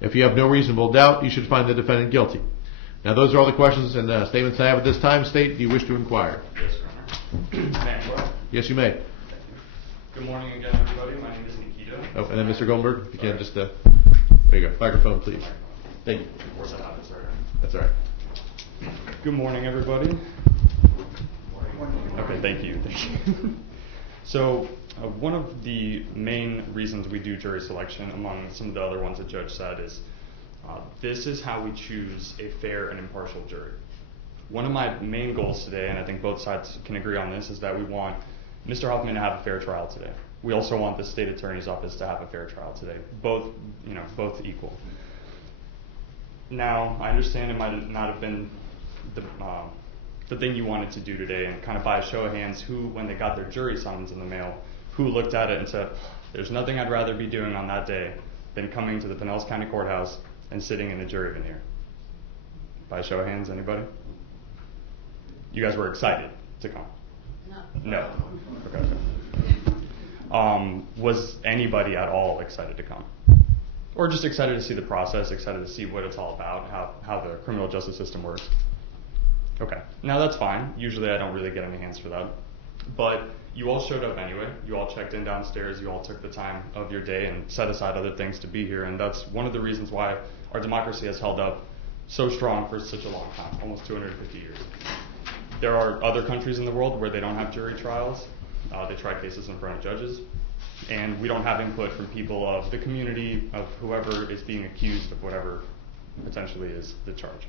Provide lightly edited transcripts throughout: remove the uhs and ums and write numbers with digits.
If you have no reasonable doubt, you should find the defendant guilty. Now, those are all the questions and statements I have at this time. State, do you wish to inquire? Yes, Your Honor. May I inquire? Yes, you may. Thank you. Good morning again, everybody. My name is Nikita. Oh, and then Mr. Goldberg, if you can just, there you go. Microphone, please. Thank you. Where's that habit, sorry. That's all right. Good morning, everybody. Okay, thank you. So, one of the main reasons we do jury selection, among some of the other ones the judge said, is this is how we choose a fair and impartial jury. One of my main goals today, and I think both sides can agree on this, is that we want Mr. Huffman to have a fair trial today. We also want the state attorney's office to have a fair trial today. Both equal. Now, I understand it might not have been the thing you wanted to do today, and kind of by a show of hands, who, when they got their jury summons in the mail, who looked at it and said, there's nothing I'd rather be doing on that day than coming to the Pinellas County Courthouse and sitting in a jury veneer. By a show of hands, anybody? You guys were excited to come? No. Okay. Was anybody at all excited to come? Or just excited to see the process, excited to see what it's all about, how the criminal justice system works? Okay. Now that's fine. Usually I don't really get any hands for that. But you all showed up anyway. You all checked in downstairs. You all took the time of your day and set aside other things to be here. And that's one of the reasons why our democracy has held up so strong for such a long time, almost 250 years. There are other countries in the world where they don't have jury trials. They try cases in front of judges. And we don't have input from people of the community, of whoever is being accused of whatever potentially is the charge.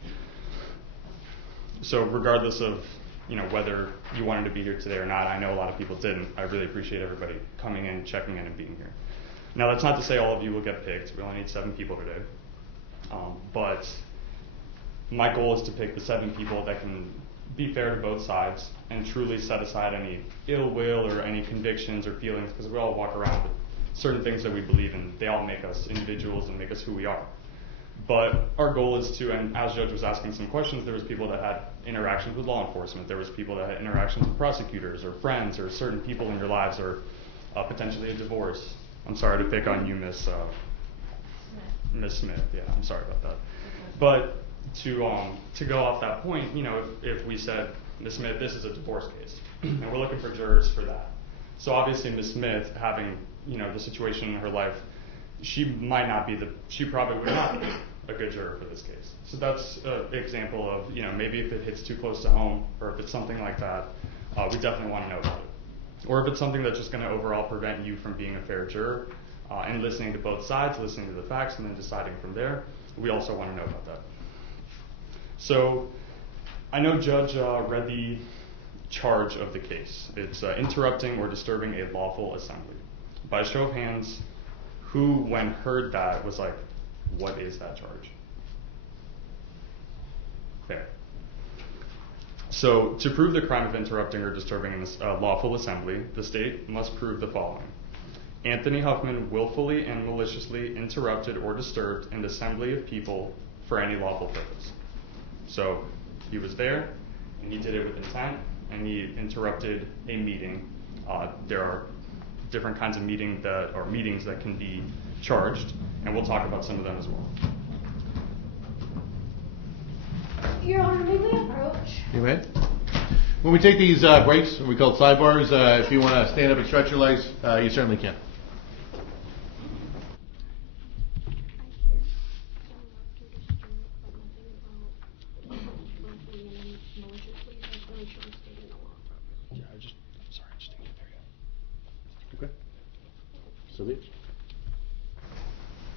So regardless of whether you wanted to be here today or not, I know a lot of people didn't. I really appreciate everybody coming in, checking in, and being here. Now, that's not to say all of you will get picked. We only need 7 people today. But my goal is to pick the 7 people that can be fair to both sides and truly set aside any ill will or any convictions or feelings, because we all walk around with certain things that we believe in. They all make us individuals and make us who we are. But our goal is to, and as Judge was asking some questions, there was people that had interactions with law enforcement. There was people that had interactions with prosecutors or friends or certain people in your lives, or potentially a divorce. I'm sorry to pick on you, Miss Smith. Yeah, I'm sorry about that. But to go off that point, if we said, Ms. Smith, this is a divorce case, and we're looking for jurors for that. So obviously Ms. Smith, having the situation in her life, she probably would not be a good juror for this case. So that's an example of, maybe if it hits too close to home, or if it's something like that, we definitely want to know about it. Or if it's something that's just going to overall prevent you from being a fair juror, and listening to both sides, listening to the facts, and then deciding from there, we also want to know about that. So I know Judge read the charge of the case. It's interrupting or disturbing a lawful assembly. By a show of hands, who, when heard that, was like, what is that charge? Fair. So to prove the crime of interrupting or disturbing a lawful assembly, the state must prove the following. Anthony Huffman willfully and maliciously interrupted or disturbed an assembly of people for any lawful purpose. So he was there, and he did it with intent, and he interrupted a meeting. There are different kinds of meetings that can be charged, and we'll talk about some of them as well. Your Honor, may we approach? You may. When we take these breaks, we call it sidebars, if you want to stand up and stretch your legs, you certainly can. So be it.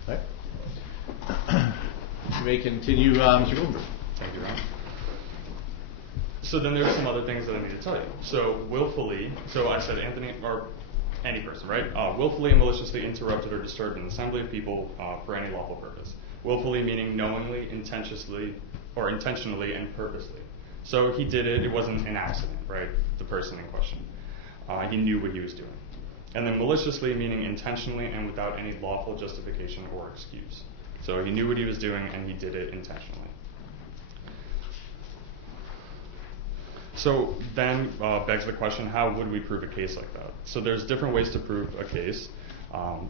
All right. You may continue, Mr. Goldberg. Thank you, Ron. So then there's some other things that I need to tell you. So willfully, so I said Anthony, or any person, right? Willfully and maliciously interrupted or disturbed an assembly of people for any lawful purpose. Willfully meaning knowingly, intentionally, and purposely. So he did it, it wasn't an accident, right? The person in question. He knew what he was doing. And then maliciously meaning intentionally and without any lawful justification or excuse. So he knew what he was doing and he did it intentionally. So then begs the question, how would we prove a case like that? So there's different ways to prove a case,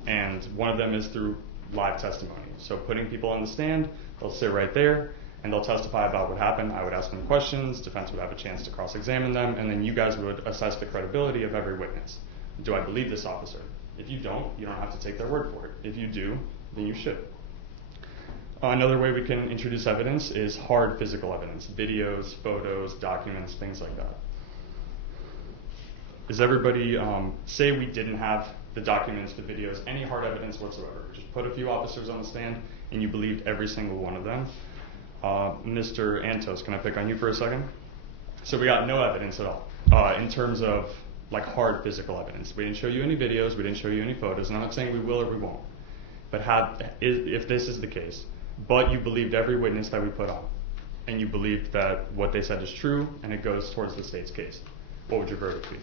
and one of them is through live testimony. So putting people on the stand, they'll sit right there and they'll testify about what happened. I would ask them questions, defense would have a chance to cross-examine them, and then you guys would assess the credibility of every witness. Do I believe this officer? If you don't have to take their word for it. If you do, then you should. Another way we can introduce evidence is hard physical evidence, videos, photos, documents, things like that. Does everybody, say we didn't have the documents, the videos, any hard evidence whatsoever. Just put a few officers on the stand and you believed every single one of them. Mr. Antos, can I pick on you for a second? So we got no evidence at all in terms of like hard physical evidence. We didn't show you any videos, we didn't show you any photos, and I'm not saying we will or we won't. But if this is the case, but you believed every witness that we put on, and you believed that what they said is true, and it goes towards the state's case, what would your verdict be?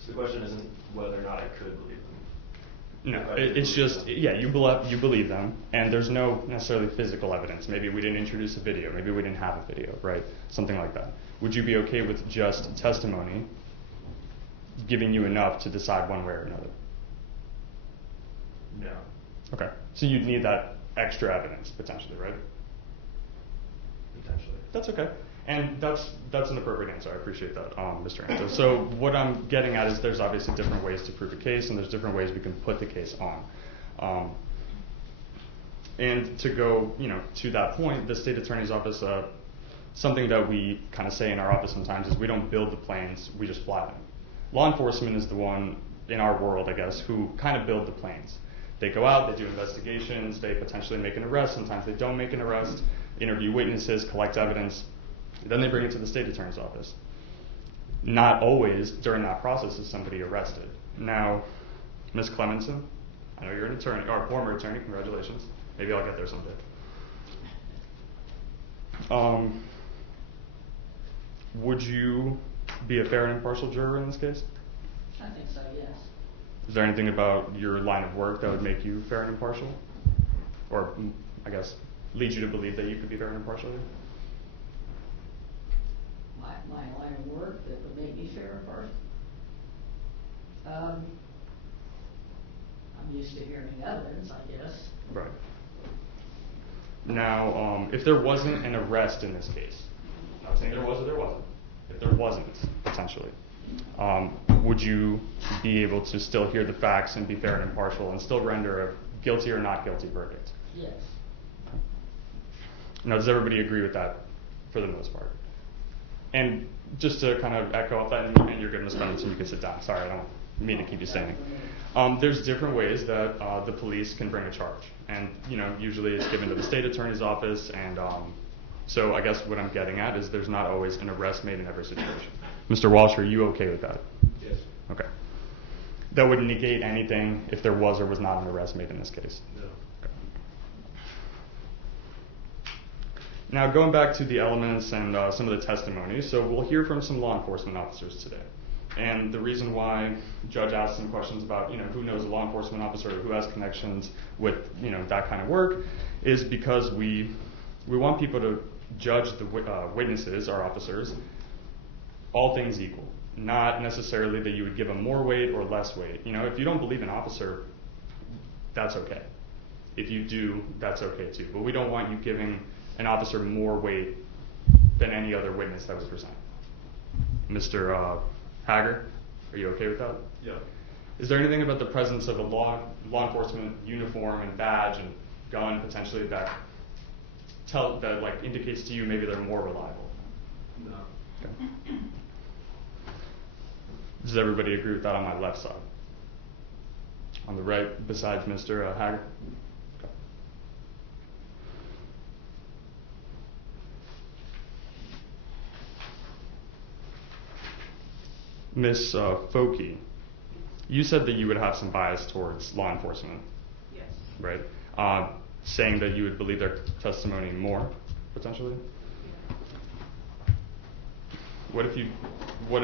So the question isn't whether or not I could believe them. No, it's just, yeah, you believe them, and there's no necessarily physical evidence. Maybe we didn't introduce a video, maybe we didn't have a video, right? Something like that. Would you be okay with just testimony giving you enough to decide one way or another? No. Okay, so you'd need that extra evidence, potentially, right? Potentially. That's okay. And that's an appropriate answer. I appreciate that, Mr. Anto. So what I'm getting at is there's obviously different ways to prove a case, and there's different ways we can put the case on. And to go, to that point, the state attorney's office, something that we kind of say in our office sometimes is we don't build the planes, we just fly them. Law enforcement is the one in our world, I guess, who kind of build the planes. They go out, they do investigations, they potentially make an arrest, sometimes they don't make an arrest, interview witnesses, collect evidence. Then they bring it to the state attorney's office. Not always during that process is somebody arrested. Now, Ms. Clemenson, I know you're an attorney, or a former attorney, congratulations. Maybe I'll get there someday. Would you be a fair and impartial juror in this case? I think so, yes. Is there anything about your line of work that would make you fair and impartial? Or, I guess, lead you to believe that you could be fair and impartial here? My line of work that would make me fair and impartial? I'm used to hearing evidence, I guess. Right. Now, if there wasn't an arrest in this case, I'm not saying there was or there wasn't, if there wasn't, potentially, would you be able to still hear the facts and be fair and impartial and still render a guilty or not guilty verdict? Yes. Now, does everybody agree with that for the most part? And just to kind of echo off that, and you're good, Ms. Clemenson, you can sit down. Sorry, I don't mean to keep you standing. There's different ways that the police can bring a charge. And, usually it's given to the state attorney's office. And so I guess what I'm getting at is there's not always an arrest made in every situation. Mr. Walsh, are you okay with that? Yes. Okay. That would negate anything if there was or was not an arrest made in this case? No. Okay. Now, going back to the elements and some of the testimonies, so we'll hear from some law enforcement officers today. And the reason why the judge asked some questions about, who knows a law enforcement officer, who has connections with, that kind of work, is because we want people to judge the witnesses, our officers, all things equal. Not necessarily that you would give them more weight or less weight. If you don't believe an officer, that's okay. If you do, that's okay too. But we don't want you giving an officer more weight than any other witness that was presented. Mr. Hager, are you okay with that? Yeah. Is there anything about the presence of a law enforcement uniform and badge and gun potentially that indicates to you maybe they're more reliable? No. Okay. Does everybody agree with that on my left side? On the right, besides Mr. Hager? Okay. Ms. Foki, you said that you would have some bias towards law enforcement. Yes. Right? Saying that you would believe their testimony more, potentially? What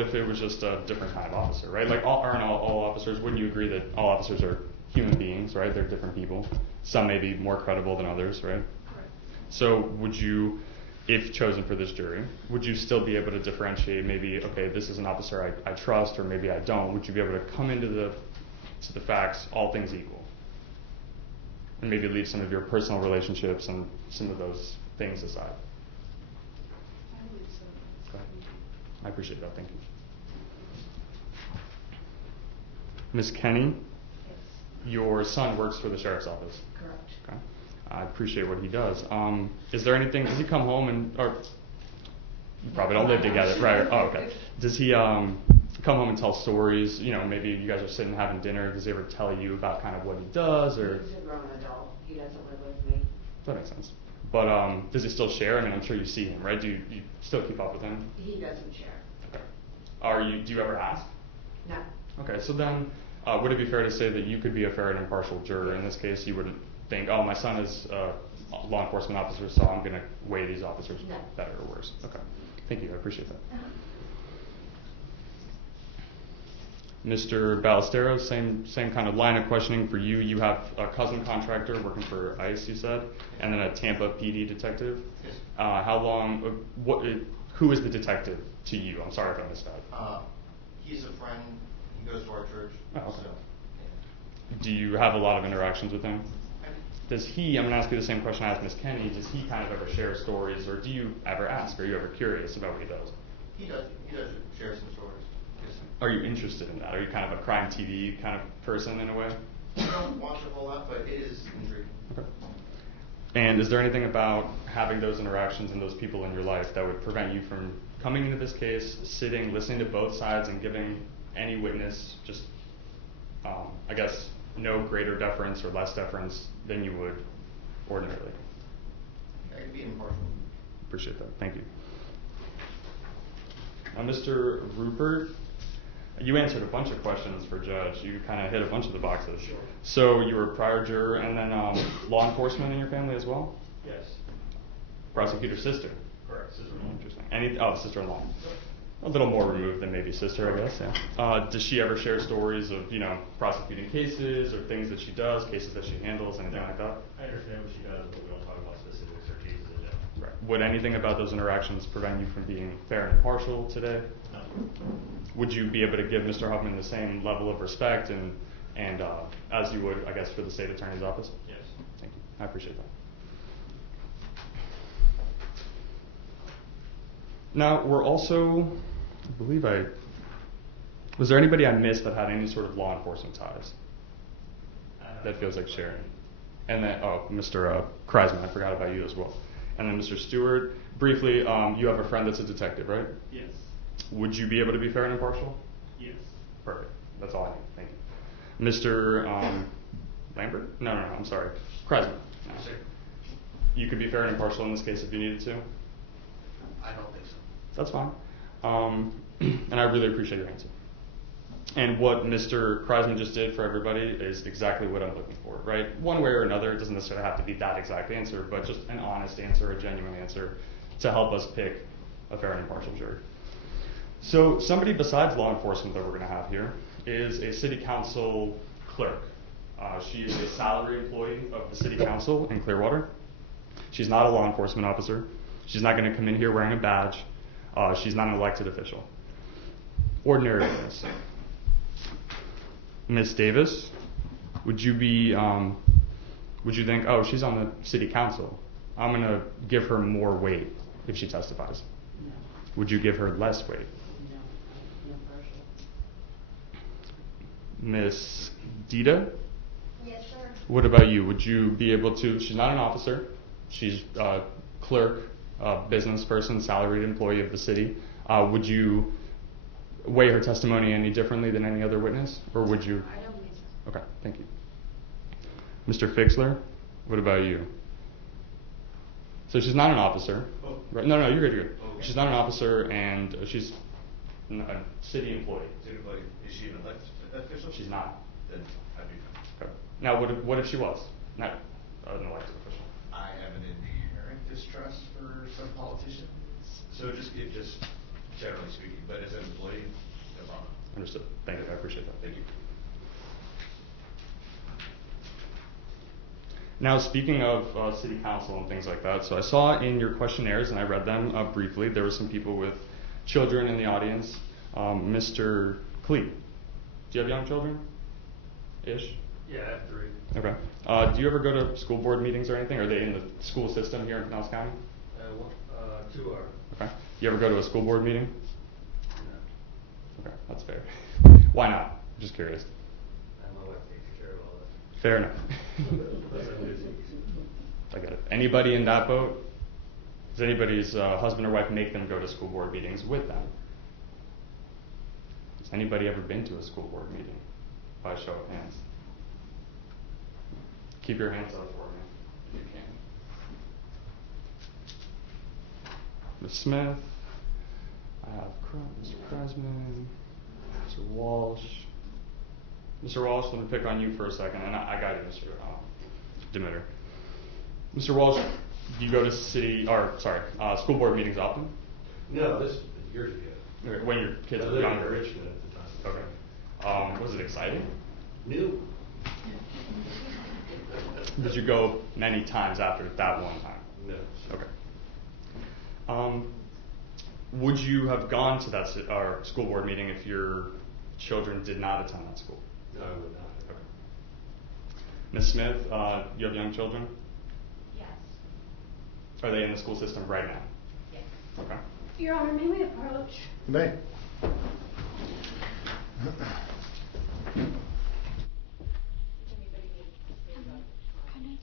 if it was just a different kind of officer, right? Like aren't all officers, wouldn't you agree that all officers are human beings, right? They're different people. Some may be more credible than others, right? Correct. So would you, if chosen for this jury, would you still be able to differentiate maybe, okay, this is an officer I trust or maybe I don't? Would you be able to come into the facts, all things equal? and maybe leave some of your personal relationships and some of those things aside. I believe so. Okay. I appreciate that. Thank you. Ms. Kenny, Yes, your son works for the sheriff's office. correct. Okay. I appreciate what he does. Is there anything, does he come home and, or you probably don't live together, right? Oh, okay. Does he come home and tell stories? You know, maybe you guys are sitting having dinner. Does he ever tell you about kind of what he does, or? He's a grown adult, he doesn't live with me. That makes sense. But does he still share? I mean, I'm sure you see him, right? Do you still keep up with him? He doesn't share. Okay. Do you ever ask? No. Okay, so then would it be fair to say that you could be a fair and impartial juror? In this case, you wouldn't think, oh, my son is a law enforcement officer, so I'm going to weigh these officers No. better or worse. Okay. Thank you. I appreciate that. Mr. Ballesteros, same kind of line of questioning for you. You have a cousin contractor working for ICE, you said, and then a Tampa PD detective. Yes. How long? Who is the detective to you? I'm sorry if I missed that. He's a friend. He goes to our church. Oh, okay. So, Do you have a lot of interactions with him? yeah. Does he? I'm going to ask you the same question I asked Ms. Kenny. Does he kind of ever share stories, or do you ever ask? Are you ever curious about what he does? He does share some stories. Yes. Are you interested in that? Are you kind of a crime TV kind of person in a way? I don't watch a whole lot, but it is intriguing. Okay. And is there anything about having those interactions and those people in your life that would prevent you from coming into this case, sitting, listening to both sides, and giving any witness just, I guess, no greater deference or less deference than you would ordinarily? I can be impartial. Appreciate that. Thank you. Now, Mr. Rupert, you answered a bunch of questions for Judge. You kind of hit a bunch of the boxes. Sure. So you were a prior juror and then law enforcement in your family as well? Yes. Prosecutor's sister? Correct. Interesting. Sister-in-law. A little more removed than maybe sister, I guess, yeah. Does she ever share stories of, prosecuting cases or things that she does, cases that she handles, anything like that? I understand what she does, but we don't talk about specifics or cases in general. Right. Would anything about those interactions prevent you from being fair and impartial today? No. Would you be able to give Mr. Huffman the same level of respect and as you would, I guess, for the state attorney's office? Yes. Thank you. I appreciate that. Now, we're also, was there anybody I missed that had any sort of law enforcement ties? That feels like sharing. And then, Mr. Kreisman, I forgot about you as well. And then Mr. Stewart, briefly, you have a friend that's a detective, right? Yes. Would you be able to be fair and impartial? Yes. Perfect. That's all I need. Thank you. Mr. Lambert? No, I'm sorry. Kreisman. No. Sure. You could be fair and impartial in this case if you needed to? I don't think so. That's fine. And I really appreciate your answer. And what Mr. Kreisman just did for everybody is exactly what I'm looking for, right? One way or another, it doesn't necessarily have to be that exact answer, but just an honest answer, a genuine answer to help us pick a fair and impartial jury. So somebody besides law enforcement that we're going to have here is a city council clerk. She is a salary employee of the city council in Clearwater. She's not a law enforcement officer. She's not going to come in here wearing a badge. She's not an elected official. Ordinary witness. Ms. Davis, would you think, oh, she's on the city council, I'm going to give her more weight if she testifies? No. Would you give her less weight? No. Impartial. Ms. Dita, Yes, sir. what about you? Would you be able to, she's not an officer, she's a clerk, business person, salaried employee of the city. Would you weigh her testimony any differently than any other witness? Or would you? I don't believe so. Okay, thank you. Mr. Fixler, what about you? So she's not an officer. Oh. Right? No, you're good, you're good. Okay. She's not an officer and she's a city employee. Is she an elected official? She's not. Then I'd be fine. Okay. Now, what if she was? Not an elected official. I have an inherent distrust for some politicians. So just generally speaking, but as an employee, no problem. Understood. Thank you. I appreciate that. Thank you. Now, speaking of city council and things like that, so I saw in your questionnaires, and I read them briefly, there were some people with children in the audience. Mr. Clee, do you have young children? Ish? Yeah, I have 3. Okay. Do you ever go to school board meetings or anything? Are they in the school system here in Pinellas County? Two are. Okay. You ever go to a school board meeting? No. Okay, that's fair. Why not? Just curious. My wife takes care of all that. Fair enough. I get it. Anybody in that boat? Does anybody's husband or wife make them go to school board meetings with them? Has anybody ever been to a school board meeting? By a show of hands. Keep your hands up for me, if you can. Ms. Smith, I have Mr. Kresman, Mr. Walsh. Mr. Walsh, let me pick on you for a second, and I got you, Mr. Demeter. Mr. Walsh, do you go to school board meetings often? No, this is years ago. Okay, when your kids I were lived in younger? Richmond at the time. Okay. Was it exciting? New. Did you go many times after that one time? No. Okay. Would you have gone to that school board meeting if your children did not attend that school? No, I would not. Okay. Ms. Smith, you have young children? Yes. Are they in the school system right now? Yes. Okay. Your Honor, may we approach? You may.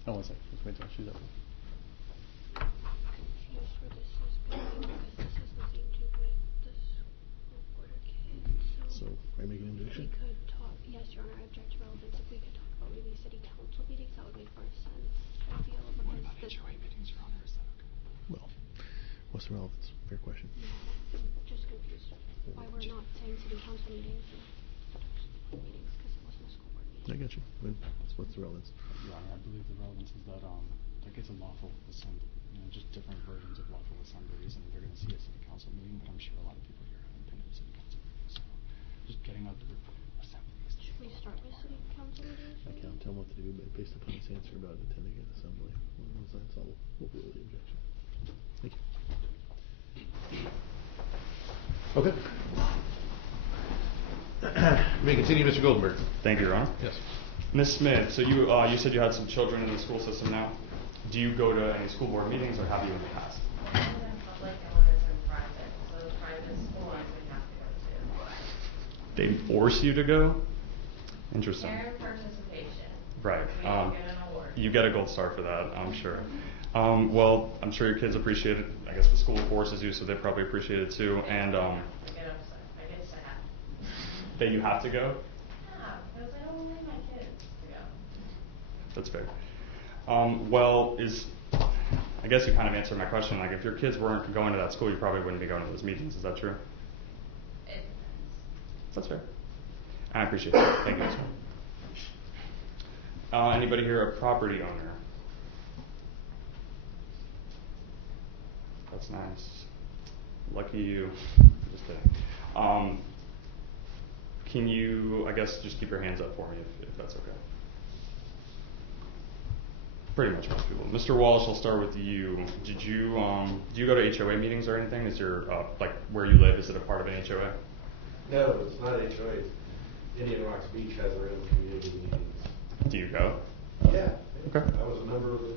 Oh, one second. Let's wait till she's up. Confused where this is going because this has nothing to do with the school board or kids. So, are you making an objection? We could talk, yes, Your Honor, I object to relevance. If we could talk about maybe city council meetings, that would make more sense, I feel, because this. meetings, Your Honor? Is that okay? Well, what's the relevance? Fair question. I'm just confused why we're not saying city council meetings instead of school board meetings, because it wasn't a school board meeting. I got you. What's the relevance? Your Honor, I believe the relevance is that there gets a lawful assembly, just different versions of lawful assemblies, and they're going to see a city council meeting, but I'm sure a lot of people here haven't been to a city council meeting, so just getting other assemblies. Should we start with city council meetings? I can't tell them what to do, but based upon his answer about attending an assembly, that's all we'll rule the objection. Thank you. Okay. You may continue, Mr. Goldenberg. Thank you, Your Honor. Yes. Ms. Smith, so you said you had some children in the school system now. Do you go to any school board meetings, or have you in the past? One is in public and one is in private. So the private school ones we have to go to. They force you to go? Interesting. Parent participation. Right. We don't get an award. You get a gold star for that, I'm sure. Well, I'm sure your kids appreciate it. I guess the school forces you, so they probably appreciate it too. And I get upset. I get sad. that you have to go? Yeah, because I don't want my kids to go. That's fair. Well, I guess you kind of answered my question. Like, if your kids weren't going to that school, you probably wouldn't be going to those meetings. Is that true? It depends. That's fair. I appreciate that. Thank you, sir. Anybody here a property owner? That's nice. Lucky you. Just kidding. Can you, I guess, just keep your hands up for me if that's okay? Pretty much most people. Mr. Walsh, I'll start with you. Do you go to HOA meetings or anything? Is your, like, where you live, is it a part of an HOA? No, it's not HOA. Indian Rocks Beach has their own community meetings. Do you go? Yeah. Okay. I was a member of the,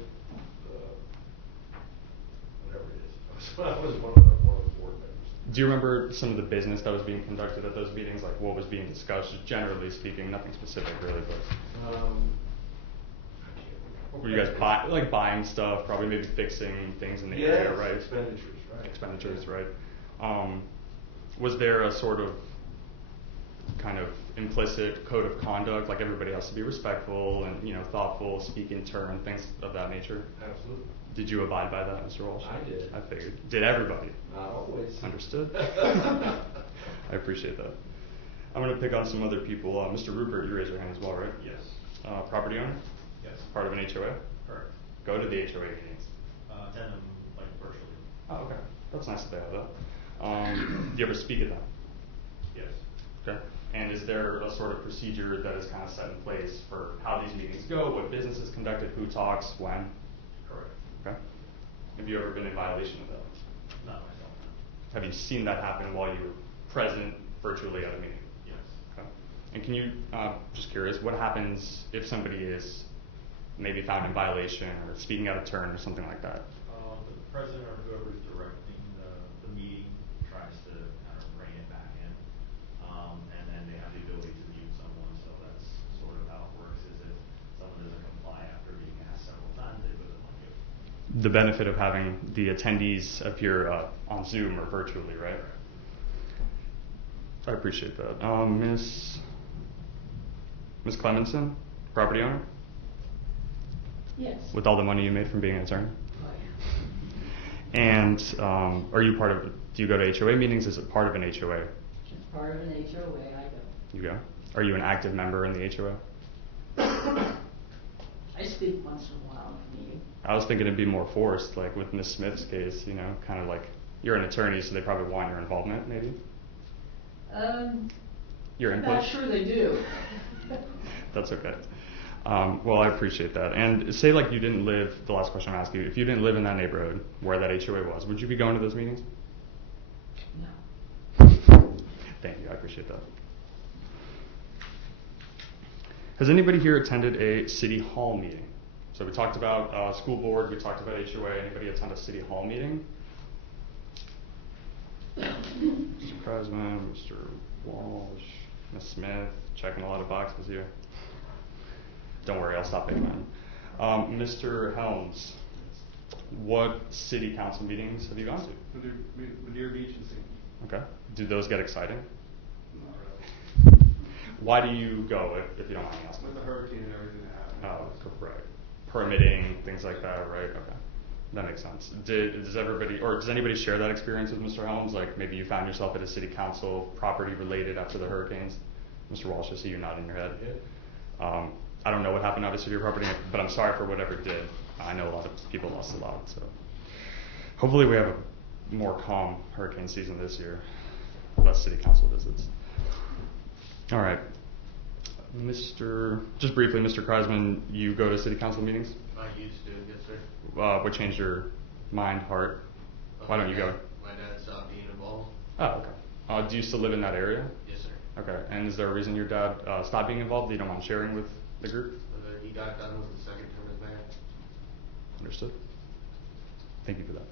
whatever it is. I was one of the board members. Do you remember some of the business that was being conducted at those meetings? Like, what was being discussed, just generally speaking, nothing specific really, but were you guys buying stuff, probably maybe fixing things in the area, right? Expenditures, right. Expenditures, right. Was there a sort of kind of implicit code of conduct, like everybody has to be respectful and, thoughtful, speak in turn, things of that nature? Absolutely. Did you abide by that, Mr. Walsh? I did. I figured. Did everybody? Not always. Understood. I appreciate that. I'm going to pick on some other people. Mr. Rupert, you raised your hand as well, right? Yes. Property owner? Yes. Part of an HOA? Correct. Go to the HOA meetings. Attend them virtually. Oh, okay. That's nice that they have that. Do you ever speak at them? Yes. Okay. And is there a sort of procedure that is kind of set in place for how these meetings go, what business is conducted, who talks, when? Correct. Okay. Have you ever been in violation of that? Not myself. Have you seen that happen while you were present virtually at a meeting? Yes. Okay. And can you, just curious, what happens if somebody is maybe found in violation or speaking out of turn or something like that? The president or whoever's directing the meeting tries to kind of rein it back in. And then they have the ability to mute someone, so that's sort of how it works, is if someone doesn't comply after being asked several times, they put them on mute. The benefit of having the attendees appear on Zoom or virtually, right? I appreciate that. Ms. Clemenson, property owner? Yes. With all the money you made from being an attorney? Oh, And are you part of, do you go to HOA meetings? Is it part of an HOA? yeah. As part of an HOA, I go. You go? Are you an active member in the HOA? I speak once in a while in a meeting. I was thinking it'd be more forced, like with Ms. Smith's case, you know, kind of like you're an attorney, so they probably want your involvement, maybe? Your I'm input? not sure they do. That's okay. Well, I appreciate that. And say like you didn't live, the last question I'm asking you, if you didn't live in that neighborhood where that HOA was, would you be going to those meetings? No. Thank you, I appreciate that. Has anybody here attended a city hall meeting? So we talked about school board, we talked about HOA. Anybody attend a city hall meeting? Mr. Kreisman, Mr. Walsh, Ms. Smith, checking a lot of boxes here. Don't worry, I'll stop making mine. Mr. Helms, what city council meetings have you gone to? Madeira Beach and St. Pete. Okay. Do those get exciting? Not really. Why do you go, if you don't mind me asking? With the hurricane and everything that happened. Oh, correct. Permitting, things like that, right? Okay. That makes sense. Does anybody share that experience with Mr. Helms? Like maybe you found yourself at a city council property related after the hurricanes? Mr. Walsh, I see you nodding your head. I don't know what happened obviously to your property, but I'm sorry for whatever did. I know a lot of people lost a lot, so hopefully we have a more calm hurricane season this year. Less city council visits. All right. Just briefly, Mr. Kreisman, you go to city council meetings? I used to, yes, sir. What changed your mind, heart? Why don't you go? My dad stopped being involved. Oh, okay. Do you still live in that area? Yes, sir. Okay. And is there a reason your dad stopped being involved that you don't want sharing with the group? He got done with the second term as mayor. Understood. Thank you for that.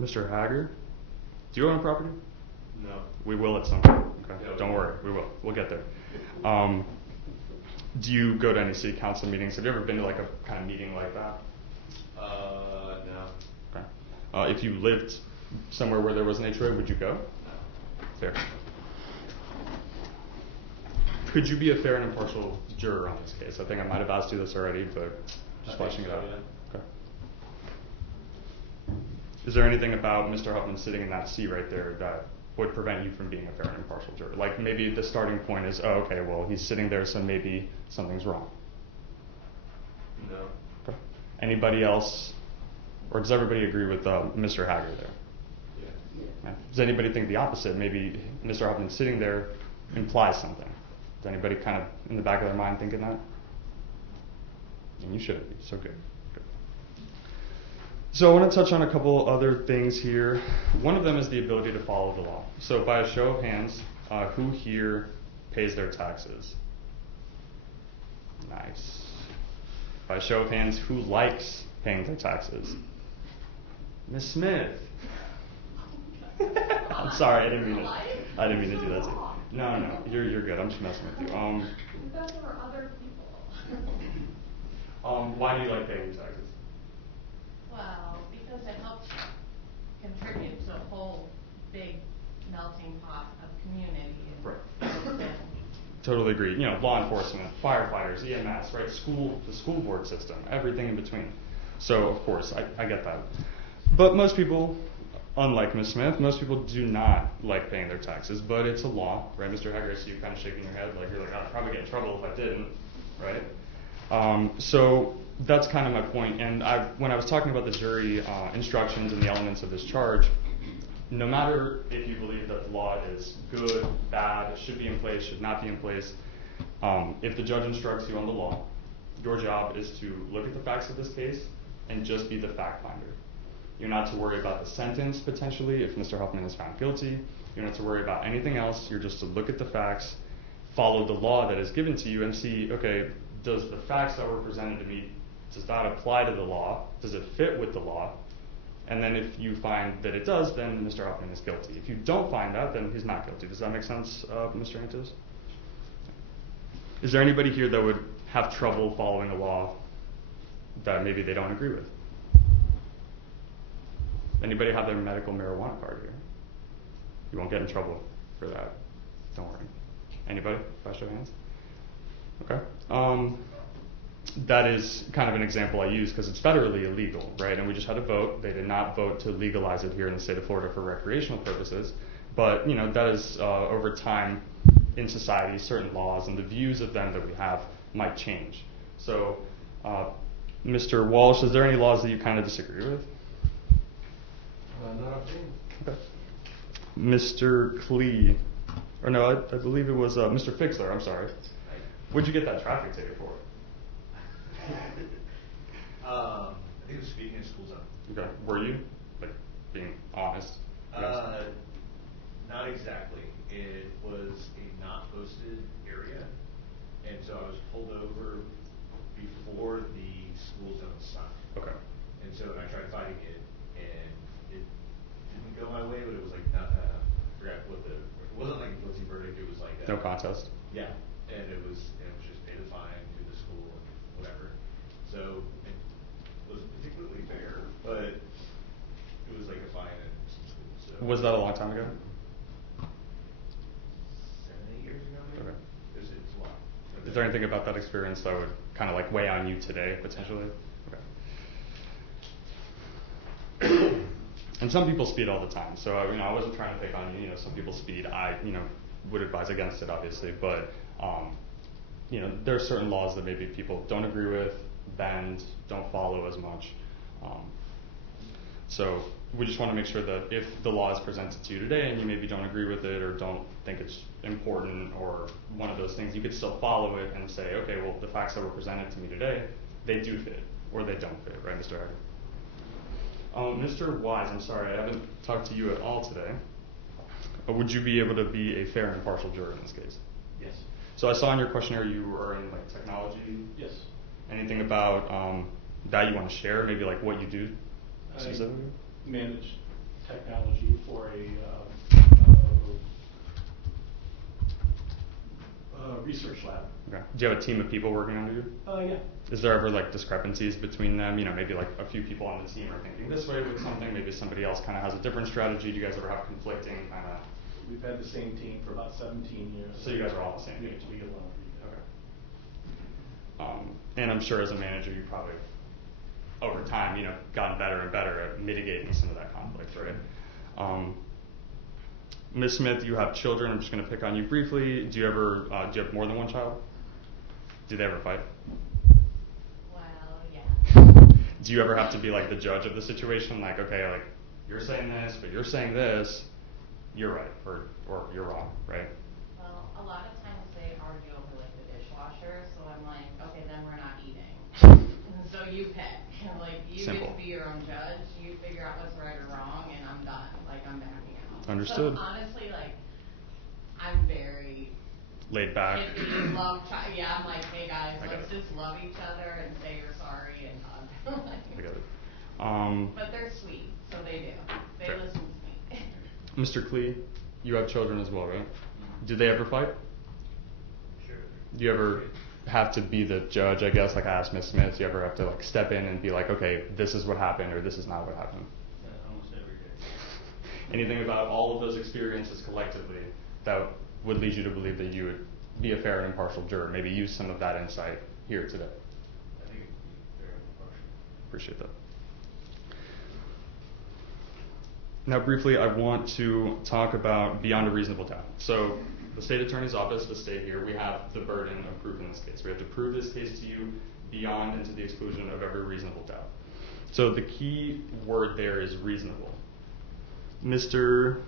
Mr. Hager, do you own a property? No. We will at some point. Okay. Yeah, Don't we worry, we will. We'll get there. Do you go to any city council meetings? Have you ever been to like a kind of meeting like that? No. Okay. If you lived somewhere where there was an HOA, would you go? No. Fair. Could you be a fair and impartial juror on this case? I think I might have asked you this already, but just fleshing it out. Yeah. Okay. Is there anything about Mr. Huffman sitting in that seat right there that would prevent you from being a fair and impartial juror? Like maybe the starting point is, oh, okay, well, he's sitting there, so maybe something's wrong. No. Okay. Anybody else, or does everybody agree with Mr. Hager there? Yeah. Okay. Does anybody think the opposite? Maybe Mr. Huffman sitting there implies something. Is anybody kind of in the back of their mind thinking that? And you shouldn't be, so good. So I want to touch on a couple other things here. One of them is the ability to follow the law. So by a show of hands, who here pays their taxes? Nice. By a show of hands, who likes paying their taxes? Miss Smith. I'm sorry, I didn't mean to do that to you. No, you're good. I'm just messing with you. Because there are other people. Why do you like paying your taxes? Well, because it helps contribute to a whole big melting pot of community. Right. Totally agree. You know, law enforcement, firefighters, EMS, right? The school board system, everything in between. So of course, I get that. But most people, unlike Ms. Smith, most people do not like paying their taxes, but it's a law, right? Mr. Hager, I see you kind of shaking your head like you're like, I'd probably get in trouble if I didn't, right? So that's kind of my point. And when I was talking about the jury instructions and the elements of this charge, no matter if you believe that the law is good, bad, should be in place, should not be in place, if the judge instructs you on the law, your job is to look at the facts of this case and just be the fact finder. You're not to worry about the sentence, potentially, if Mr. Huffman is found guilty. You're not to worry about anything else. You're just to look at the facts, follow the law that is given to you, and see, okay, does the facts that were presented to me, does that apply to the law? Does it fit with the law? And then if you find that it does, then Mr. Huffman is guilty. If you don't find that, then he's not guilty. Does that make sense, Mr. Antis? Is there anybody here that would have trouble following a law that maybe they don't agree with? Anybody have their medical marijuana card here? You won't get in trouble for that. Don't worry. Anybody? Flash your hands. Okay. That is kind of an example I use because it's federally illegal, right? And we just had a vote. They did not vote to legalize it here in the state of Florida for recreational purposes. But, you know, that is over time in society, certain laws and the views of them that we have might change. So, Mr. Walsh, is there any laws that you kind of disagree with? Not offhand. Okay. Mr. Klee, or no, I believe it was Mr. Fixler, I'm sorry. What'd you get that traffic ticket for? I think it was speeding in school zone. Okay. Were you? Like, being honest? Yes. Not exactly. It was a not posted area, and so I was pulled over before the school zone stopped. Okay. And so I tried fighting it, and it didn't go my way, but it was like not, I forgot what it wasn't like a guilty verdict, it was like No contest? Yeah, and it was just pay the fine to the school and whatever. So it wasn't particularly fair, but it was like a fine and some school. So Was that a long time ago? 7, 8 years ago, maybe. Okay. It's a lot. Is there anything about that experience that would kind of like weigh on you today, potentially? Okay. And some people speed all the time, so you know, I wasn't trying to pick on you. You know, some people speed. I, you know, would advise against it, obviously, but you know, there are certain laws that maybe people don't agree with, bend, don't follow as much. So we just want to make sure that if the law is presented to you today and you maybe don't agree with it or don't think it's important or one of those things, you could still follow it and say, okay, well, the facts that were presented to me today, they do fit or they don't fit, right, Mr. Hager? Mr. Wise, I'm sorry, I haven't talked to you at all today. Would you be able to be a fair and impartial juror in this case? Yes. So I saw in your questionnaire you were in like technology. Yes. Anything about that you want to share? Maybe like what you do specifically? I manage technology for a research lab. Okay. Do you have a team of people working under you? Yeah. Is there ever like discrepancies between them? You know, maybe like a few people on the team are thinking this way with something, maybe somebody else kind of has a different strategy. Do you guys ever have conflicting kind of? We've had the same team for about 17 years. So you guys are all the same We page? we get along pretty good. Okay. And I'm sure as a manager, you probably, over time, you know, gotten better and better at mitigating some of that conflict, right? Ms. Smith, you have children. I'm just going to pick on you briefly. Do you have more than one child? Do they ever fight? Well, yeah. Do you ever have to be like the judge of the situation? Like, okay, like you're saying this, but you're saying this. You're right, or you're wrong, right? Well, a lot of times they argue over like the dishwasher, so I'm like, okay, then we're not eating. And so you pick. Like, you Simple. get to be your own judge. You figure out what's right or wrong, and I'm done. Like, I'm backing out. Understood. So honestly, like, I'm very Laid back. Yeah, I'm like, hey guys, I get let's it. just love each other and say you're sorry and hug. I get it. But they're sweet, so they do. They Okay. listen to me. Mr. Klee, you have children as well, right? Do they ever fight? Sure. Do you ever have to be the judge, I guess, like I asked Ms. Smith, do you ever have to like step in and be like, okay, this is what happened or this is not what happened? Almost every day. Anything about all of those experiences collectively that would lead you to believe that you would be a fair and impartial juror, maybe use some of that insight here today? I think it'd be very impartial. Appreciate that. Now briefly, I want to talk about beyond a reasonable doubt. So the state attorney's office, the state here, we have the burden of proving this case. We have to prove this case to you beyond and to the exclusion of every reasonable doubt. So the key word there is reasonable. Mr.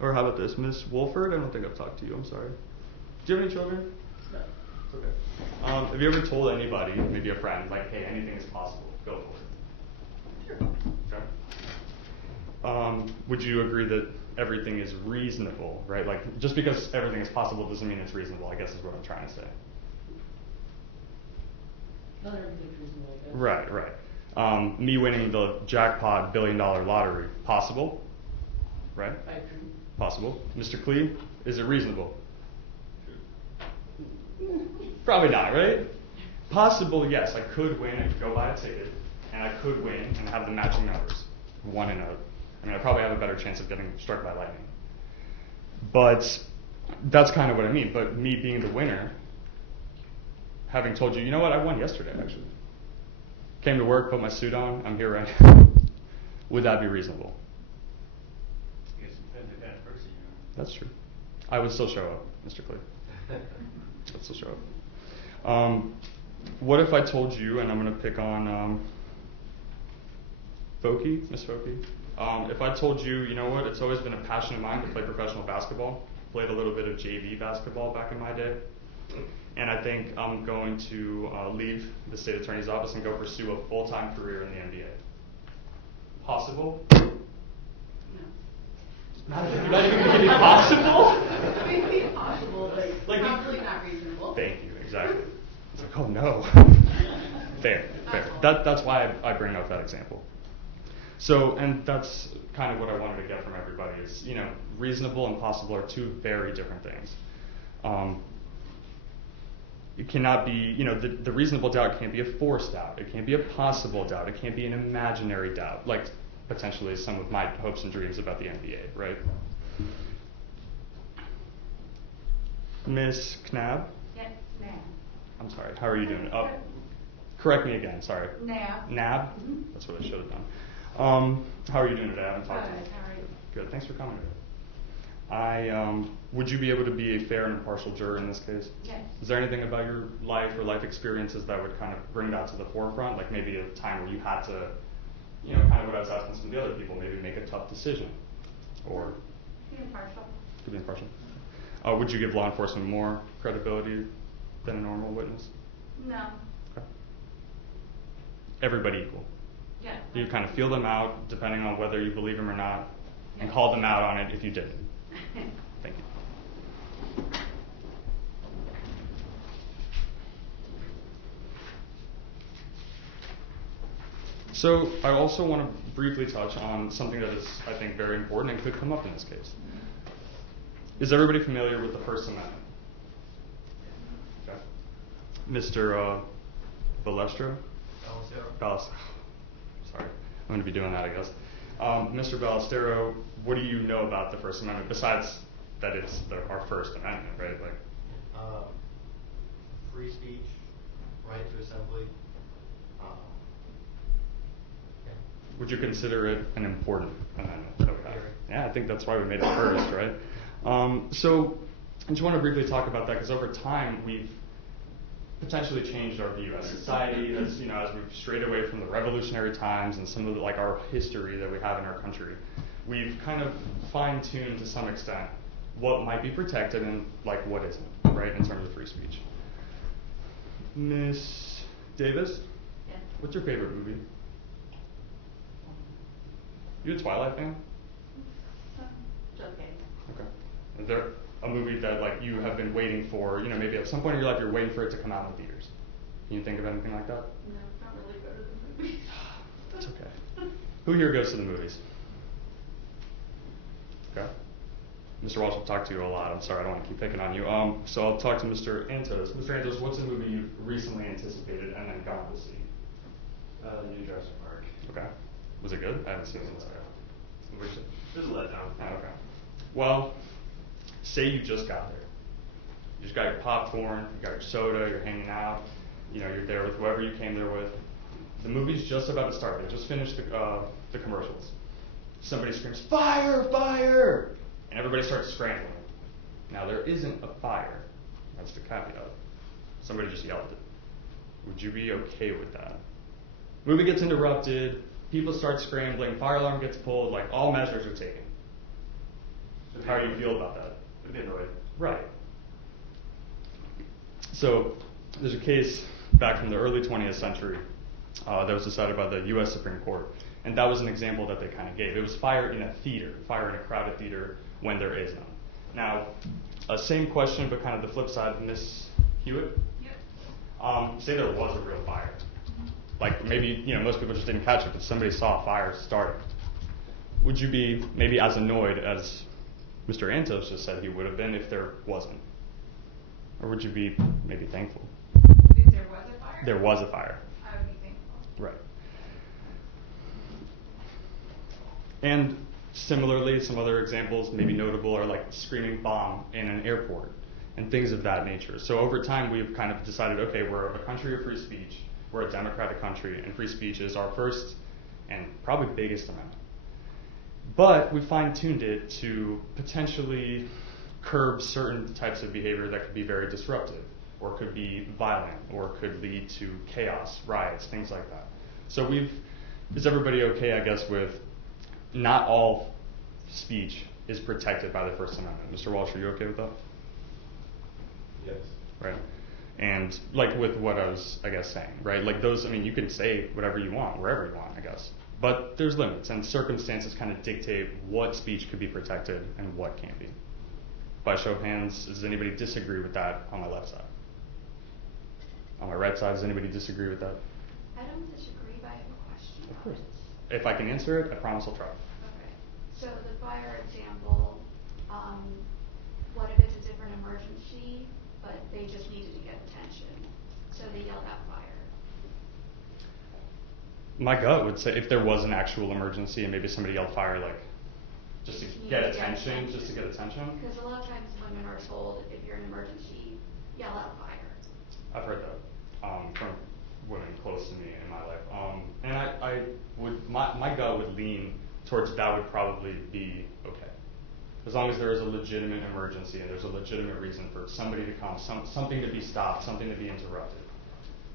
Or how about this, Miss Wolford? I don't think I've talked to you, I'm sorry. Do you have any children? No. It's okay. Have you ever told anybody, maybe a friend, like, hey, anything is possible, go for it? Sure. Okay. would you agree that everything is reasonable, right? Like, just because everything is possible doesn't mean it's reasonable, I guess is what I'm trying to say. Not everything's reasonable, I guess. Right, right. Me winning the jackpot $1 billion lottery, possible, right? I agree. Possible. Mr. Clee, is it reasonable? Probably not, right? Possible, yes. I could win, I could go buy a ticket, and I could win and have the matching numbers. 1 and 0. I mean, I probably have a better chance of getting struck by lightning. But that's kind of what I mean. But me being the winner, having told you, you know what, I won yesterday, actually. Came to work, put my suit on, I'm here right now. Would that be reasonable? I guess it depends on the kind of person you are. That's true. I would still show up, Mr. Clee. I'd still show up. What if I told you, and I'm going to pick on Foki, Miss Foki. If I told you, you know what, it's always been a passion of mine to play professional basketball. Played a little bit of JV basketball back in my day. And I think I'm going to leave the state attorney's office and go pursue a full-time career in the NBA. Possible? No. You're not even thinking possible? Maybe possible, but Like, probably not reasonable. Thank you, exactly. It's like, oh no. Fair, fair. That's why I bring up that example. So, and that's kind of what I wanted to get from everybody is, you know, reasonable and possible are two very different things. It cannot be, you know, the reasonable doubt can't be a forced doubt. It can't be a possible doubt. It can't be an imaginary doubt, like potentially some of my hopes and dreams about the NBA, right? Miss Knab? Yes, ma'am. I'm sorry, how are you doing? Oh, correct me again, sorry. Nab. Nab? Mhm. That's what I should have done. How are you doing today? I haven't talked to you. Good, how are you? Good, thanks for coming today. Would you be able to be a fair and impartial juror in this case? Yes. Is there anything about your life or life experiences that would kind of bring that to the forefront? Like maybe a time where you had to, you know, kind of what I was asking some of the other people, maybe make a tough decision? Or Be impartial. to be impartial? Would you give law enforcement more credibility than a normal witness? No. Okay. Everybody equal? Yeah. You kind of feel them out depending on whether you believe them or not, and Yeah. call them out on it if you didn't. Thank you. So I also want to briefly touch on something that is, I think, very important and could come up in this case. Is everybody familiar with the First Amendment? Okay. Mr. Balestro? Sorry, I'm going to be doing that, I guess. Mr. Ballestero, what do you know about the First Amendment besides that it's our First Amendment, right? Like, free speech, right to assembly. Yeah. would you consider it an important amendment? Okay. Yeah, I think that's why we made it first, right? So I just want to briefly talk about that because over time we've potentially changed our view as society, as you know, as we've strayed away from the revolutionary times and some of the, like our history that we have in our country. We've kind of fine-tuned to some extent what might be protected and like what isn't, right, in terms of free speech. Miss Davis? Yeah. What's your favorite movie? You a Twilight fan? It's okay. Okay. Is there a movie that like you have been waiting for, you know, maybe at some point in your life you're waiting for it to come out in theaters? Can you think of anything like that? No, it's not really better than movies. That's okay. Who here goes to the movies? Okay. Mr. Walsh, I've talked to you a lot. I'm sorry, I don't want to keep picking on you. So I'll talk to Mr. Antos. Mr. Antos, what's a movie you recently anticipated and then got to see? The new Jurassic Park. Okay. Was it good? I haven't seen it since It was a letdown. Oh, okay. Well, say you just got there. You just got your popcorn, you got your soda, you're hanging out, you know, you're there with whoever you came there with. The movie's just about to start. They just finished the commercials. Somebody screams, "Fire! Fire!" And everybody starts scrambling. Now, there isn't a fire. That's the caveat. Somebody just yelled it. Would you be okay with that? Movie gets interrupted, people start scrambling, fire alarm gets pulled, like all measures are taken. How do you feel about that? I'd be annoyed. Right. So, there's a case back from the early 20th century that was decided by the U.S. Supreme Court. And that was an example that they kind of gave. It was fire in a theater, fire in a crowded theater when there is none. Now, same question, but kind of the flip side, Miss Hewitt? Yep. Say there was a real fire. Like maybe, most people just didn't catch it, but somebody saw a fire starting. Would you be maybe as annoyed as Mr. Antos just said he would have been if there wasn't? Or would you be maybe thankful? If there was a fire? There was a fire. I would be thankful. Right. And similarly, some other examples, maybe notable, are like screaming bomb in an airport and things of that nature. So over time, we've kind of decided, okay, we're a country of free speech, we're a democratic country, and free speech is our first and probably biggest amendment. But we fine-tuned it to potentially curb certain types of behavior that could be very disruptive, or could be violent, or could lead to chaos, riots, things like that. So is everybody okay, I guess, with not all speech is protected by the First Amendment? Mr. Walsh, are you okay with that? Yes. Right. And like with what I was, I guess, saying, right? Like those, you can say whatever you want, wherever you want, I guess. But there's limits, and circumstances kind of dictate what speech could be protected and what can't be. By show of hands, does anybody disagree with that on my left side? On my right side, does anybody disagree with that? I don't disagree, but I have a question. Of course. If I can answer it, I promise I'll try. Okay. So the fire example, what if it's a different emergency, but they just needed to get attention, so they yelled out fire? My gut would say if there was an actual emergency and maybe somebody yelled fire, like just to get attention, just to get attention. Because a lot of times women are told, if you're in an emergency, yell out fire. I've heard that from women close to me in my life. And I would, my gut would lean towards that would probably be okay. As long as there is a legitimate emergency and there's a legitimate reason for somebody to come, something to be stopped, something to be interrupted,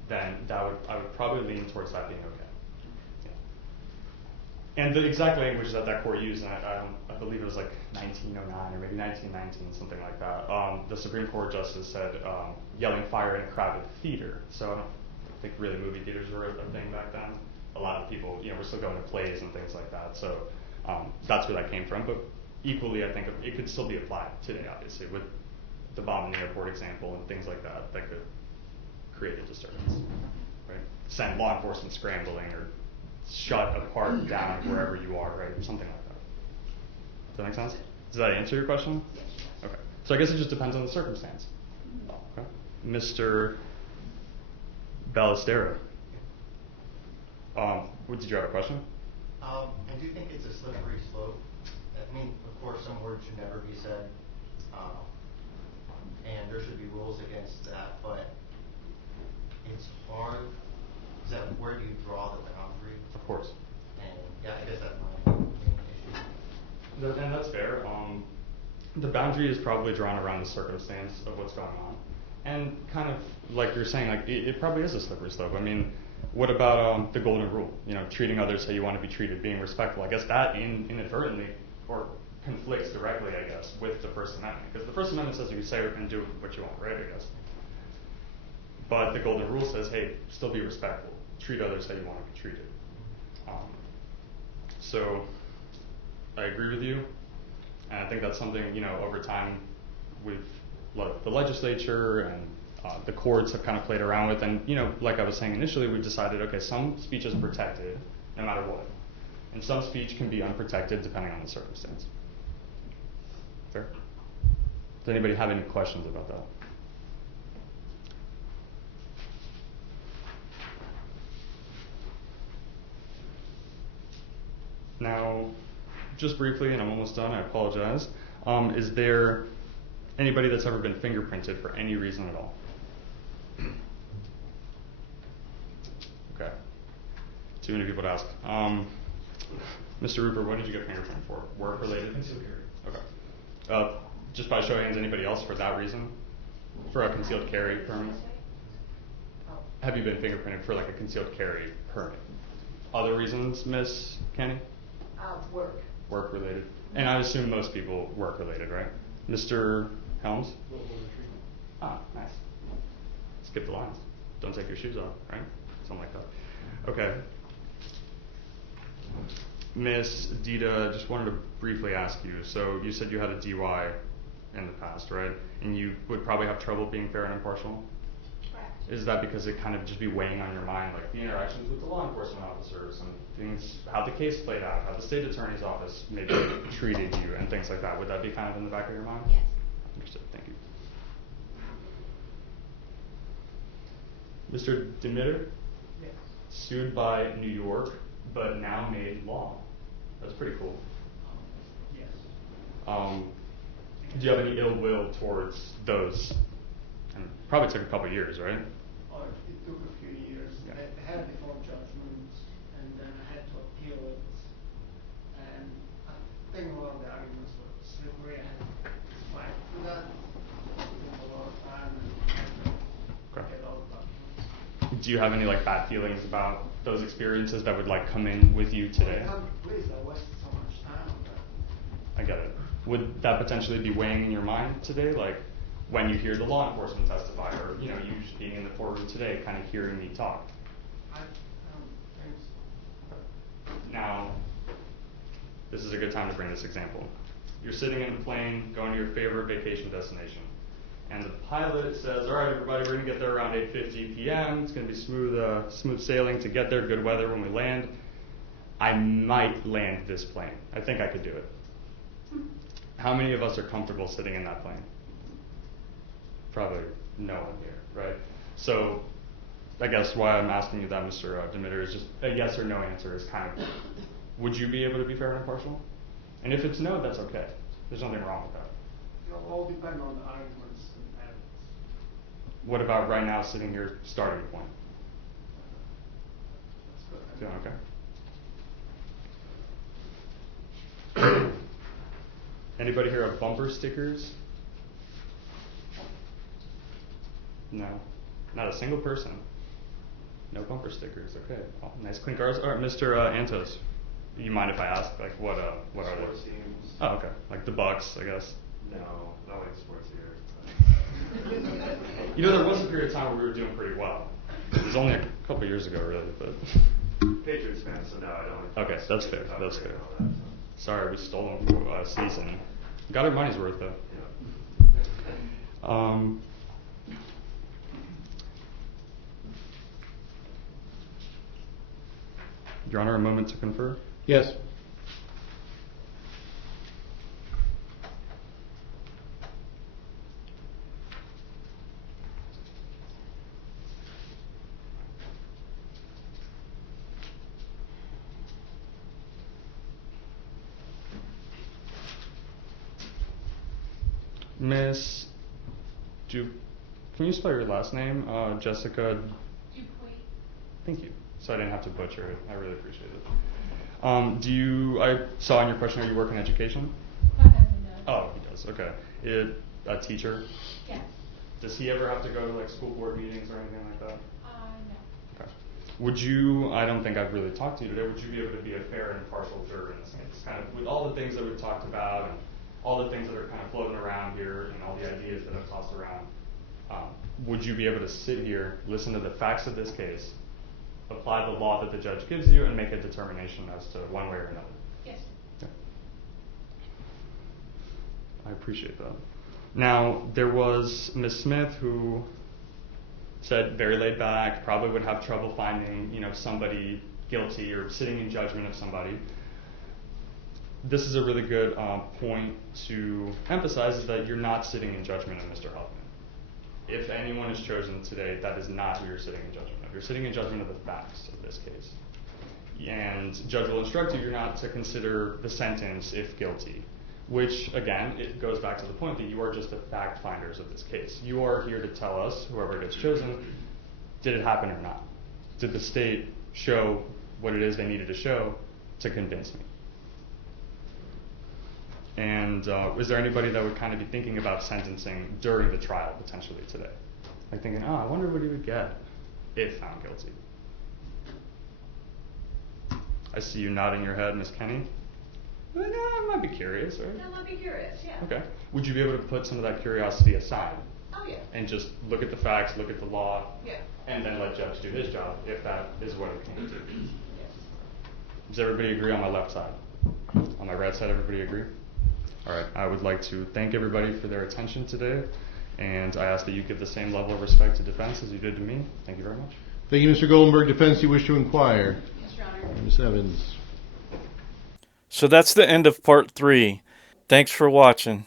then I would probably lean towards that being okay. And the exact language that court used, and I believe it was like 1909 or maybe 1919, something like that. The Supreme Court justice said yelling fire in a crowded theater. So I don't think really movie theaters were a thing back then. A lot of people, were still going to plays and things like that. So that's where that came from. But equally, I think it could still be applied today, obviously, with the bomb in the airport example and things like that could create a disturbance, right? Send law enforcement scrambling or shut a park down wherever you are, right? Something like that. Does that make sense? Does that answer your question? Okay. So I guess it just depends on the circumstance. Okay. Mr. Ballestero. Did you have a question? I do think it's a slippery slope. Of course, some words should never be said, and there should be rules against that, but it's hard. Where do you draw the boundary? Of course. And yeah, I guess that's my main issue. And that's fair. The boundary is probably drawn around the circumstance of what's going on. And kind of like you're saying, like it probably is a slippery slope. What about the golden rule? Treating others how you want to be treated, being respectful. I guess that inadvertently or conflicts directly, I guess, with the First Amendment. Because the First Amendment says you can say and do what you want, right, I guess. But the golden rule says, hey, still be respectful. Treat others how you want to be treated. So I agree with you. And I think that's something, over time the legislature and the courts have kind of played around with. And, like I was saying initially, we've decided, okay, some speech is protected no matter what. And some speech can be unprotected depending on the circumstance. Fair? Does anybody have any questions about that? Now, just briefly, and I'm almost done, I apologize. Is there anybody that's ever been fingerprinted for any reason at all? Okay. Too many people to ask. Mr. Rupert, what did you get fingerprinted for? Work related? Concealed carry. Okay. Just by show of hands, anybody else for that reason? For a concealed carry permit? Have you been fingerprinted for like a concealed carry permit? Other reasons, Miss Kenny? Work. Work related. And I assume most people work related, right? Mr. Helms? Ah, nice. Skip the lines. Don't take your shoes off, right? Something like that. Okay. Miss Dita, just wanted to briefly ask you, so you said you had a DUI in the past, right? And you would probably have trouble being fair and impartial? Correct. Is that because it kind of just be weighing on your mind, like the interactions with the law enforcement officers and things, how the case played out, how the state attorney's office maybe treated you and things like that? Would that be kind of in the back of your mind? Yes. Understood, thank you. Mr. Demeter? Yes. Sued by New York, but now made law. That's pretty cool. Yes. Do you have any ill will towards those? And probably took a couple years, right? It took a few years. Yeah. I had default judgments, and then I had to appeal it. And I think a lot of the arguments were slippery. I had to fight for that. It took a lot of time, and I had to get all the documents. Do you have any like bad feelings about those experiences that would like come in with you today? Please, I wasted so much time on that. I get it. Would that potentially be weighing in your mind today? Like when you hear the law enforcement testify, or you know, you just being in the courtroom today, kind of hearing me talk? I don't think so. Now, this is a good time to bring this example. You're sitting in a plane going to your favorite vacation destination, and the pilot says, all right, everybody, we're going to get there around 8:50 p.m. It's going to be smooth sailing to get there, good weather when we land. I might land this plane. I think I could do it. How many of us are comfortable sitting in that plane? Probably no one here, right? So I guess why I'm asking you that, Mr. Demeter, is just a yes or no answer is kind of, would you be able to be fair and impartial? And if it's no, that's okay. There's nothing wrong with that. It'll all depend on the arguments and evidence. What about right now sitting here starting the point? That's good. Feeling okay? Anybody here have bumper stickers? No. Not a single person. No bumper stickers. Okay. Oh, nice clean cars. All right, Mr. Antos. You mind if I ask, like, what are Sports they? teams. Oh, okay. Like the Bucks, I guess. No, not like sports here. You know, there was a period of time where we were doing pretty well. It was only a couple years ago, really, but. Patriots fan, so no, I don't. Okay, that's fair. That's fair. That, so. Sorry, we stole them for season. Got our money's worth though. Yeah. Your Honor, a moment to confer. Yes. Miss can you spell your last name? Jessica. Dupuy. Thank you. So I didn't have to butcher it. I really appreciate it. I saw in your questionnaire you work in education? My husband does. Oh, he does. Okay. A teacher? Yes. Does he ever have to go to like school board meetings or anything like that? No. Okay. Would you, I don't think I've really talked to you today, would you be able to be a fair and impartial juror in this case? Kind of with all the things that we've talked about and all the things that are kind of floating around here and all the ideas that I've tossed around, would you be able to sit here, listen to the facts of this case, apply the law that the judge gives you, and make a determination as to one way or another? Yes. Okay. I appreciate that. Now, there was Ms. Smith who said very laid back, probably would have trouble finding, somebody guilty or sitting in judgment of somebody. This is a really good point to emphasize, is that you're not sitting in judgment of Mr. Huffman. If anyone is chosen today, that is not who you're sitting in judgment of. You're sitting in judgment of the facts of this case. And judge will instruct you, you're not to consider the sentence if guilty, which, again, it goes back to the point that you are just the fact finders of this case. You are here to tell us, whoever gets chosen, did it happen or not? Did the state show what it is they needed to show to convince me? And is there anybody that would kind of be thinking about sentencing during the trial potentially today? Like thinking, I wonder what he would get if found guilty. I see you nodding your head, Ms. Kenny. Well, I might be curious, right? I might be curious, yeah. Okay. Would you be able to put some of that curiosity aside? Oh, yeah. And just look at the facts, look at the law, Yeah. and then let judge do his job if that is what it came to? Yes. Does everybody agree on my left side? On my right side, everybody agree? All right, I would like to thank everybody for their attention today, and I ask that you give the same level of respect to defense as you did to me. Thank you very much. Thank you, Mr. Goldenberg. Defense, you wish to inquire? Yes, Your Honor. Ms. Evans. So that's the end of part 3. Thanks for watching.